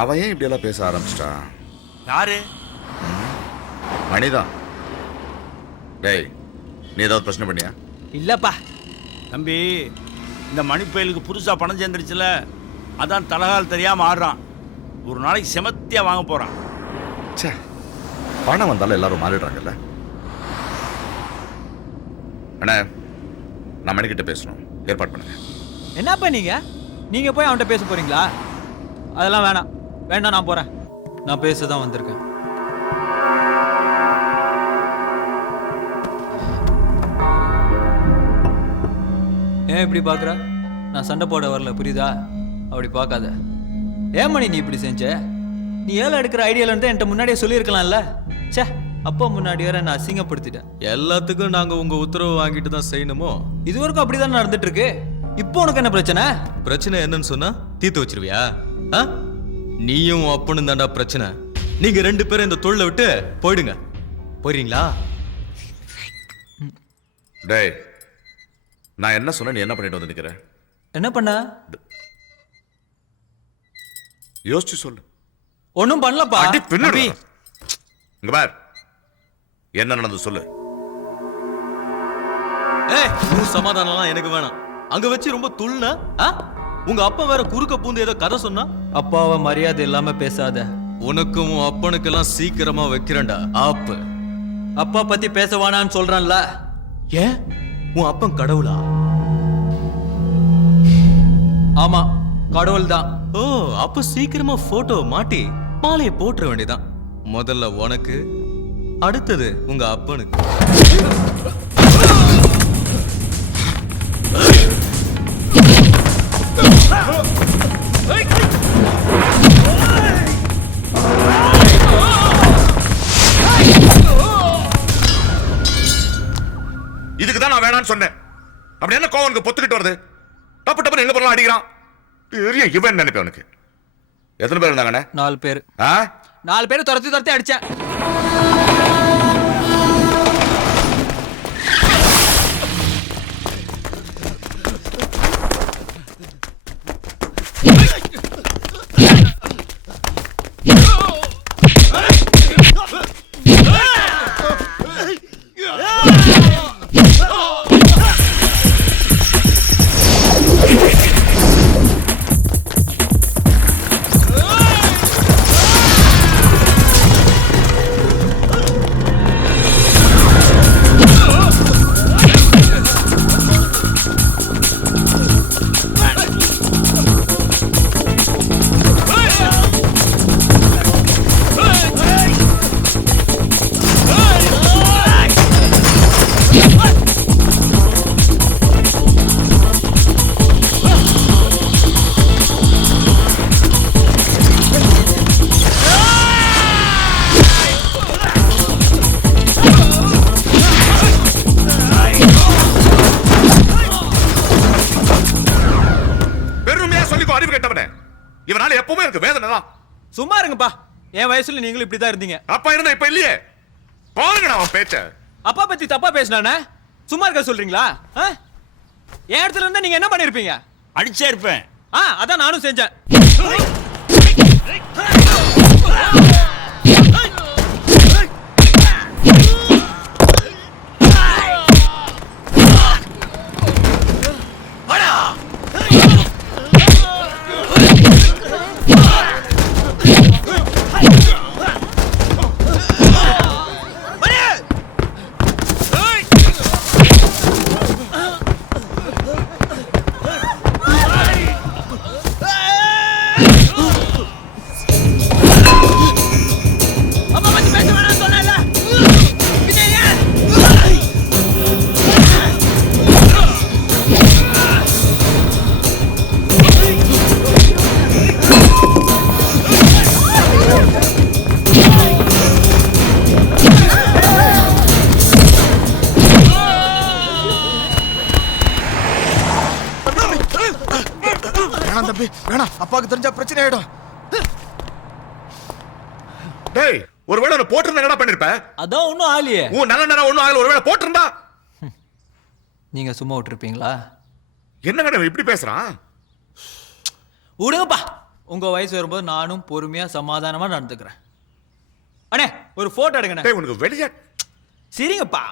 அவன் ஏன் இப்படியெல்லாம் பேச ஆரம்பிச்சிட்டான்? யாரு? மணிதான். டேய், நீ ஏதாவது பிரச்சனை பண்ணியா? இல்லப்பா தம்பி, இந்த மணிப்பயலுக்கு புதுசா பணம் சேர்ந்துருச்சுல, அதான் தலகால் தெரியாம ஆடுறான். ஒரு நாளைக்கு செமத்தியா வாங்க போறான். சே, பணம் வந்தாலும் எல்லாரும் மாறிடுறாங்கல்ல. அண்ணா, நான் மணிக்கிட்ட பேசணும், ஏற்பாடு பண்ணுங்க. என்னப்பா நீங்க போய் அவன்கிட்ட பேச போறீங்களா? அதெல்லாம் வேணாம், நான் போறேன். நான் பேச தான் வந்திருக்கேன். ஏன் இப்படி பாக்குற? நான் சண்டை போட வரல, புரியுதா? அப்படி பார்க்காத. ஏன் மணி நீ இப்படி செஞ்ச? நீ ஏழை எடுக்கிற ஐடியால இருந்து என்கிட்ட முன்னாடியே சொல்லியிருக்கலாம்ல. சே, அப்பா முன்னாடி வர நான் அசிங்கப்படுத்திட்டேன். எல்லாத்துக்கும் நாங்க உங்க உத்தரவு வாங்கிட்டு தான் செய்யணுமோ? இது வரைக்கும் அப்படிதான் நடந்துட்டு இருக்கு. இப்போ உனக்கு என்ன பிரச்சனை? பிரச்சனை என்னன்னு சொன்னா தீர்த்து வச்சிருவியா? நீயும் அப்பனும் தாண்டா பிரச்சனை. நீங்க 2 பேரும் இந்த தொழிலை விட்டு போயிடுங்க. போயிடுறீங்களா? டேய், நான் என்ன சொன்ன, நீ என்ன பண்ணிட்டு வந்து நிக்கிற? என்ன பண்ண? யோசிச்சு சொல்லு. ஒன்னும் பண்ணலப்பா. அடி பின்னாடி இங்க பார், என்ன நடந்து சொல்லு. உன் சமாதானம்லாம் எனக்கு வேணாம். அங்க வச்சு ரொம்ப துள்ளுன. உங்க அப்பா வேற குறுக்க பூந்து ஏதோ கதை சொன்னா. அப்பாவை மரியாதை இல்லாம பேசாத. உனக்கும் உன் அப்பனுக்கெல்லாம் சீக்கிரமா வைக்கிறேன்டா ஆப்பு. அப்பா பத்தி பேச வேணான்னு சொல்றான்ல. ஏன் உன் அப்பன் கடவுளா? ஆமா, கடவுள் தான். ஓ, அப்ப சீக்கிரமா போட்டோ மாட்டி மாலையை போட்டுற வேண்டியதான். முதல்ல உனக்கு, அடுத்தது உங்க அப்பனுக்கு. இதுக்குதான் நான் வேணான்னு சொன்னேன். அப்படி என்ன கோவனுக்கு பொத்துக்கிட்டு வருது? டப்பு டப்பு எங்க போறலாம் அடிக்கிறான். பெரிய இவன் நினைப்பேன். உனக்கு எத்தனை பேர் இருந்தாங்கண்ணே? 4 பேர். 4 பேர் துரத்தி அடிச்சேன். இவனால எப்பவுமே எனக்கு வேதனை தான். சும்மா இருங்கப்பா. என் வயசுல நீங்களும் இப்படிதான் இருந்தீங்க. அப்பா இருந்தா இப்ப இல்லையே. பாருங்க அவன் பேச்ச. அப்பா பத்தி தப்பா பேசினானே சும்மா இருக்க சொல்றீங்களா? என் இடத்துல இருந்தா நீங்க என்ன பண்ணிருப்பீங்க? அடிச்சே இருப்பேன். அதான் நானும் செஞ்சேன். தம்பி வேணாம், அப்பாவுக்கு தெரிஞ்சா பிரச்சனை ஆயிடும். டேய், ஒருவேளை நான் போட்டிருந்தா என்னடா பண்ணிருப்ப? அதான் ஒண்ணும் ஆலியே. நல்ல நேரம் ஒண்ணும் ஆகல. ஒருவேளை போட்டிருந்தா நீங்க சும்மா விட்டுருப்பீங்களா? என்ன இப்படி பேசுறான்? விடுங்கப்பா, உங்க வயசு வரும்போது நானும் பொறுமையா சமாதானமா நடந்துக்கிறேன். அண்ணே ஒரு போட்டோ எடுங்கண்ணே. டேய் உனக்கு வெளியே சரிங்கப்பா.